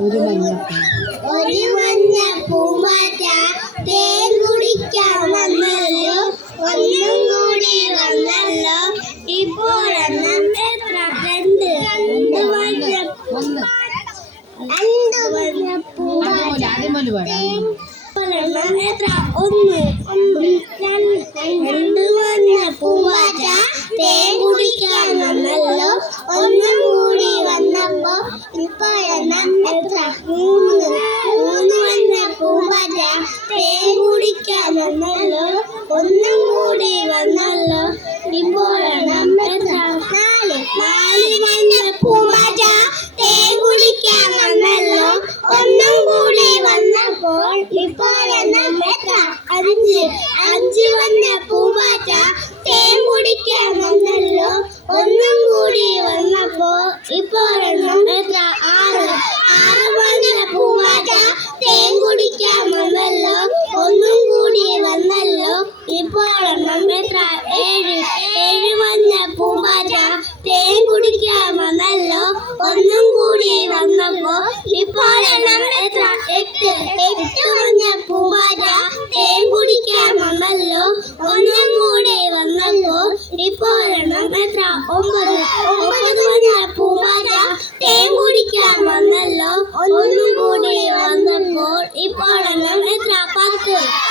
ഒരു മഞ്ഞപ്പൂ ഒരു മഞ്ഞ പൂമാറ്റ തേൻ കുടിക്കാൻ വന്നല്ലോ. ഒന്നും കൂടി വന്നല്ലോ. എത്ര രണ്ട് രണ്ട് മഞ്ഞ ഒന്ന് രണ്ട് മഞ്ഞ പൂമാറ്റ അതുപോലെ അതുപോലെ പാടാം ഇപ്പോഴെണ്ണം എത്ര ഒന്ന് ഒന്ന് രണ്ട് രണ്ട് മഞ്ഞ പൂമാറ്റ തേൻ കുടിക്കാൻ വന്നല്ലോ. ഒന്നും കൂടി വന്നപ്പോ എത്ര മൂന്ന് മൂന്ന് മഞ്ഞ പൂമാറ്റ തേൻ ഒന്നും കൂടി വന്നല്ലോ. ഇപ്പോഴെണ്ണം എത്ര നാല് നാല് കുടിക്കാൻ വന്നല്ലോ ഒന്നും കൂടി വന്നപ്പോൾ ഇപ്പോഴെണ്ണം എത്ര അഞ്ച് അഞ്ച് വന്ന പൂമാറ്റ തേൻ ഒന്നും കൂടി വന്നപ്പോ ഇപ്പോഴെണ്ണം എത്ര ആറ് ആറ് മഞ്ഞ പൂമാറ്റ തേൻ കുടിക്കാൻ വന്നല്ലോ ഒന്നും കൂടി വന്നല്ലോ എത്ര? ഏഴ്. ഏഴ് മഞ്ഞ കുടിക്കാൻ വന്നല്ലോ. ഒന്നും കൂടി വന്നപ്പോ ഇപ്പോഴെണ്ണം എത്ര? എട്ട്. എട്ട് മഞ്ഞ വന്നല്ലോ. ഒന്നും കൂടി വന്നപ്പോ ഇപ്പോഴെണ്ണം എത്ര? ഒമ്പത്. ഒമ്പത് മഞ്ഞ കുടിക്കാൻ വന്നല്ലോ. ഒന്നും കൂടി വന്നപ്പോൾ ഇപ്പോഴെണ്ണം എത്ര? പത്ത്.